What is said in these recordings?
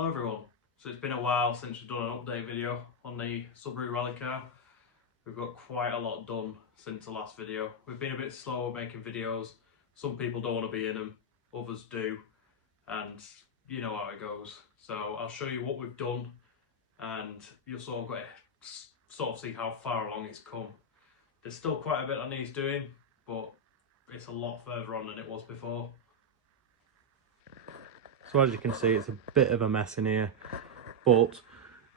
Hello everyone. So it's been a while since we've done an update video on the Subaru rally car. We've got quite a lot done since the last video. We've been a bit slow making videos. Some people don't want to be in them, others do, and you know how it goes. So I'll show you what we've done and you'll sort of get to see how far along it's come. There's still quite a bit that needs doing, but it's a lot further on than it was before. So as you can see, it's a bit of a mess in here, but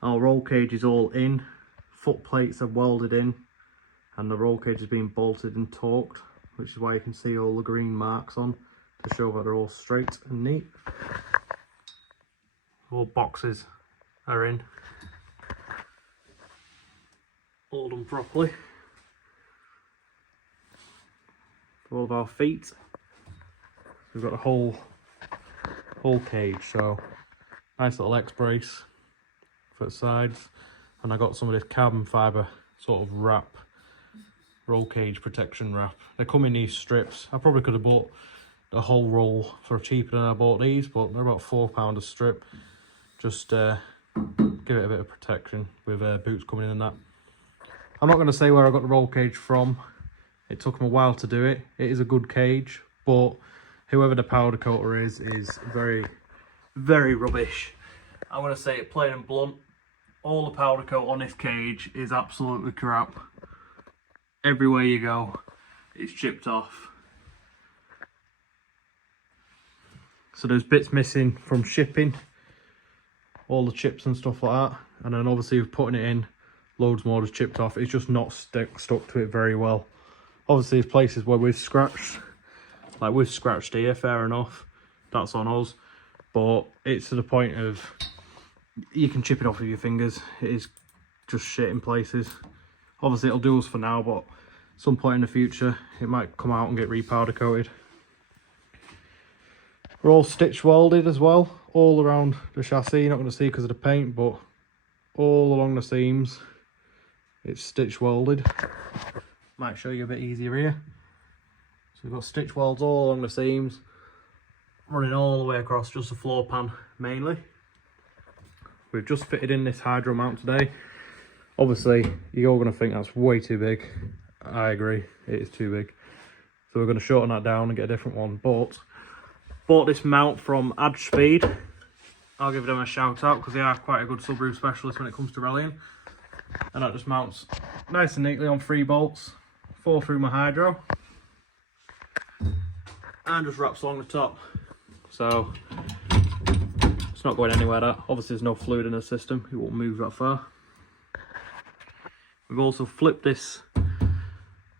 our roll cage is all in, foot plates are welded in, and the roll cage has been bolted and torqued, which is why you can see all the green marks on to show that they're all straight and neat. All boxes are in, all done properly. For all of our feet, we've got a whole cage, so nice little X brace for the sides, and I got some of this carbon fibre sort of wrap, roll cage protection wrap. They come in these strips. I probably could have bought the whole roll for cheaper than I bought these, but they're about £4 a strip. Just give it a bit of protection with boots coming in and that. I'm not going to say where I got the roll cage from. It took them a while to do it. It is a good cage, but whoever the powder coater is very, very rubbish. I'm going to say it plain and blunt. All the powder coat on this cage is absolutely crap. Everywhere you go, it's chipped off. So there's bits missing from shipping, all the chips and stuff like that. And then obviously with putting it in, loads more just chipped off. It's just not stuck to it very well. Obviously there's places where we've scratched. Like we've scratched here, fair enough, that's on us, but it's to the point of you can chip it off with your fingers. It is just shit in places. Obviously it'll do us for now, but some point in the future it might come out and get repowder coated. We're all stitch welded as well, all around the chassis. You're not going to see because of the paint, but all along the seams it's stitch welded. Might show you a bit easier here. So we've got stitch welds all along the seams, running all the way across, just the floor pan mainly. We've just fitted in this hydro mount today. Obviously, you're going to think that's way too big. I agree, it is too big. So we're going to shorten that down and get a different one. But bought this mount from Add Speed. I'll give them a shout out because they are quite a good Subaru specialist when it comes to rallying. And that just mounts nice and neatly on 3 bolts, 4 through my hydro, and just wraps along the top, so it's not going anywhere. That obviously there's no fluid in the system, it won't move that far. We've also flipped this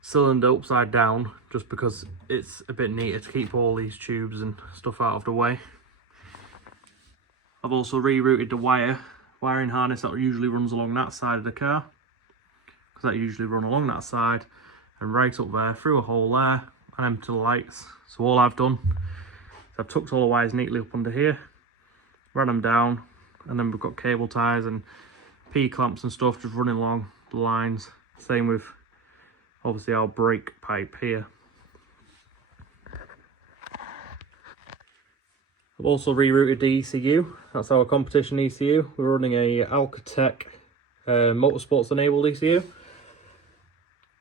cylinder upside down just because it's a bit neater to keep all these tubes and stuff out of the way. I've also rerouted the wiring harness that usually runs along that side of the car, because that usually run along that side and right up there through a hole there and empty the lights. So all I've done is I've tucked all the wires neatly up under here, ran them down, and then we've got cable ties and P-clamps and stuff just running along the lines. Same with obviously our brake pipe here. I've also rerouted the ECU. That's our competition ECU. We're running a Alcatech Motorsports enabled ECU.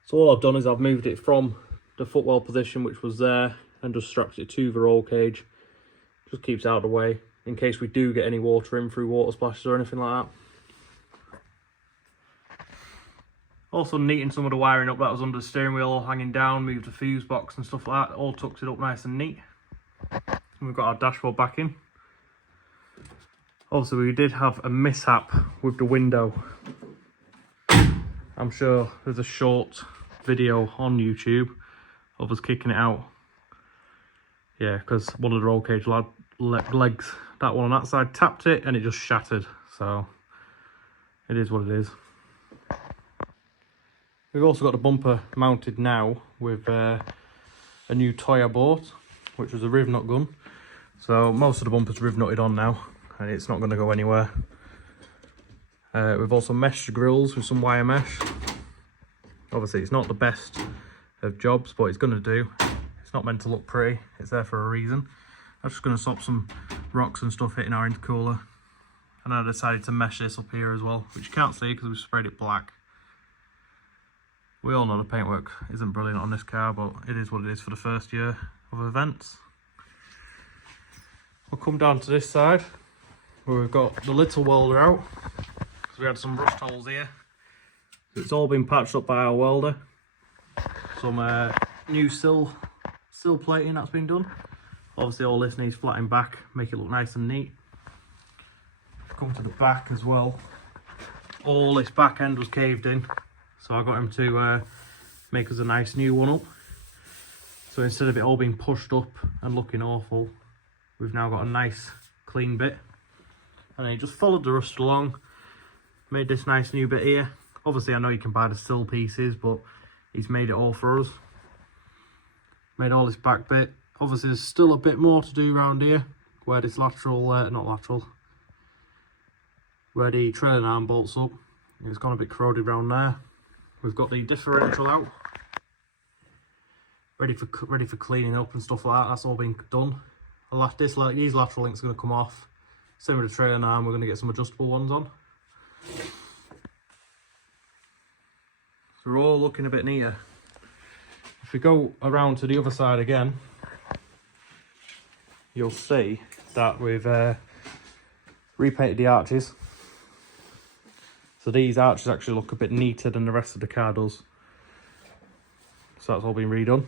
So all I've done is I've moved it from the footwell position, which was there, and just strapped it to the roll cage. Just keeps it out of the way in case we do get any water in through water splashes or anything like that. Also neating some of the wiring up that was under the steering wheel, all hanging down, moved the fuse box and stuff like that, all tucked it up nice and neat. And we've got our dashboard back in. Also, we did have a mishap with the window. I'm sure there's a short video on YouTube of us kicking it out. Yeah, because one of the roll cage legs, that one on that side, tapped it and it just shattered. So it is what it is. We've also got the bumper mounted now with a new toy I bought, which was a riv nut gun. So most of the bumper's riv nutted on now and it's not going to go anywhere. We've also meshed the grills with some wire mesh. Obviously it's not the best of jobs, but it's going to do. It's not meant to look pretty, it's there for a reason. I'm just going to stop some rocks and stuff hitting our intercooler. And I decided to mesh this up here as well, which you can't see because we've sprayed it black. We all know the paintwork isn't brilliant on this car, but it is what it is for the first year of events. We'll come down to this side where we've got the little welder out, because we had some rust holes here. It's all been patched up by our welder. Some new sill plating that's been done. Obviously all this needs flattening back, make it look nice and neat. Come to the back as well. All this back end was caved in, so I got him to make us a nice new one up. So instead of it all being pushed up and looking awful, we've now got a nice clean bit. And then he just followed the rust along, made this nice new bit here. Obviously I know you can buy the sill pieces, but he's made it all for us. Made all this back bit. Obviously there's still a bit more to do around here, where this lateral, where the trailing arm bolts up. It's gone a bit corroded around there. We've got the differential out, ready for cleaning up and stuff like that. That's all been done. These lateral links are going to come off. Same with the trailing arm, we're going to get some adjustable ones on. So we're all looking a bit neater. If we go around to the other side again, you'll see that we've repainted the arches. So these arches actually look a bit neater than the rest of the car does. So that's all been redone.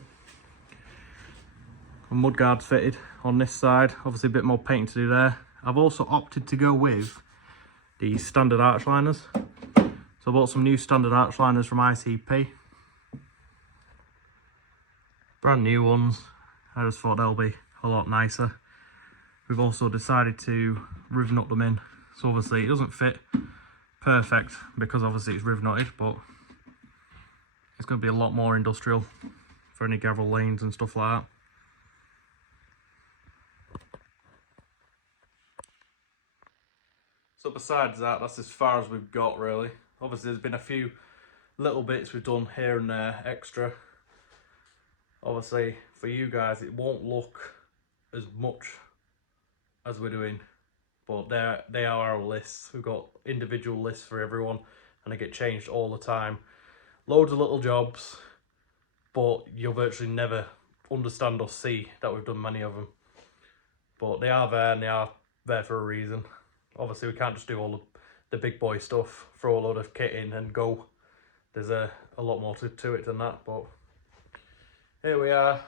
Mudguards fitted on this side, obviously a bit more painting to do there. I've also opted to go with the standard arch liners. So I bought some new standard arch liners from ICP. Brand new ones. I just thought they'll be a lot nicer. We've also decided to riv knot them in. So obviously it doesn't fit perfect because obviously it's riv knotted, but it's going to be a lot more industrial for any gravel lanes and stuff like that. So besides that, that's as far as we've got really. Obviously there's been a few little bits we've done here and there extra. Obviously for you guys it won't look as much as we're doing, but they are our lists. We've got individual lists for everyone and they get changed all the time. Loads of little jobs, but you'll virtually never understand or see that we've done many of them. But they are there and they are there for a reason. Obviously we can't just do all the big boy stuff, throw a load of kit in and go. There's a lot more to it than that, but here we are.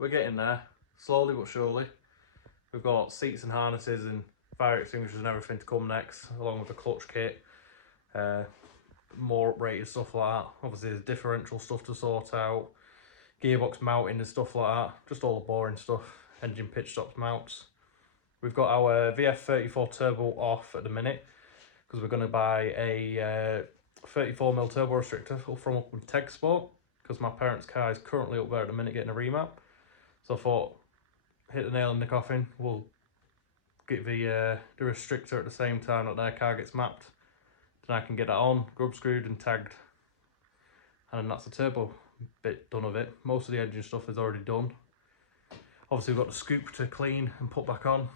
We're getting there, slowly but surely. We've got seats and harnesses and fire extinguishers and everything to come next, along with the clutch kit, more uprated stuff like that. Obviously there's differential stuff to sort out, gearbox mounting and stuff like that, just all the boring stuff, engine pitch stops mounts. We've got our VF34 turbo off at the minute because we're going to buy a 34mm turbo restrictor from up with Tech Sport, because my parents' car is currently up there at the minute getting a remap. So I thought, hit the nail in the coffin, we'll get the restrictor at the same time that their car gets mapped. Then I can get that on, grub screwed and tagged, and then that's the turbo bit done of it. Most of the engine stuff is already done. Obviously we've got the scoop to clean and put back on.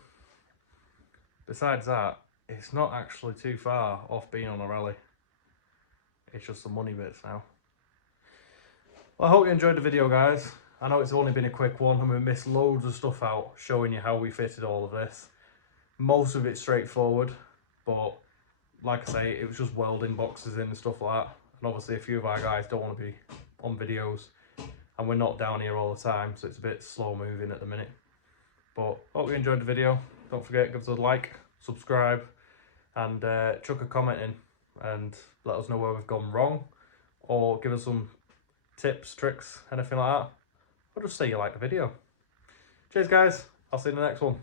Besides that, it's not actually too far off being on a rally. It's just the money bits now. Well, I hope you enjoyed the video, guys. I know it's only been a quick one and we missed loads of stuff out showing you how we fitted all of this. Most of it's straightforward, but like I say, it was just welding boxes in and stuff like that. And obviously a few of our guys don't want to be on videos and we're not down here all the time, so it's a bit slow moving at the minute. But hope you enjoyed the video. Don't forget, give us a like, subscribe, and chuck a comment in and let us know where we've gone wrong, or give us some tips, tricks, anything like that, or just say you like the video. Cheers guys, I'll see you in the next one.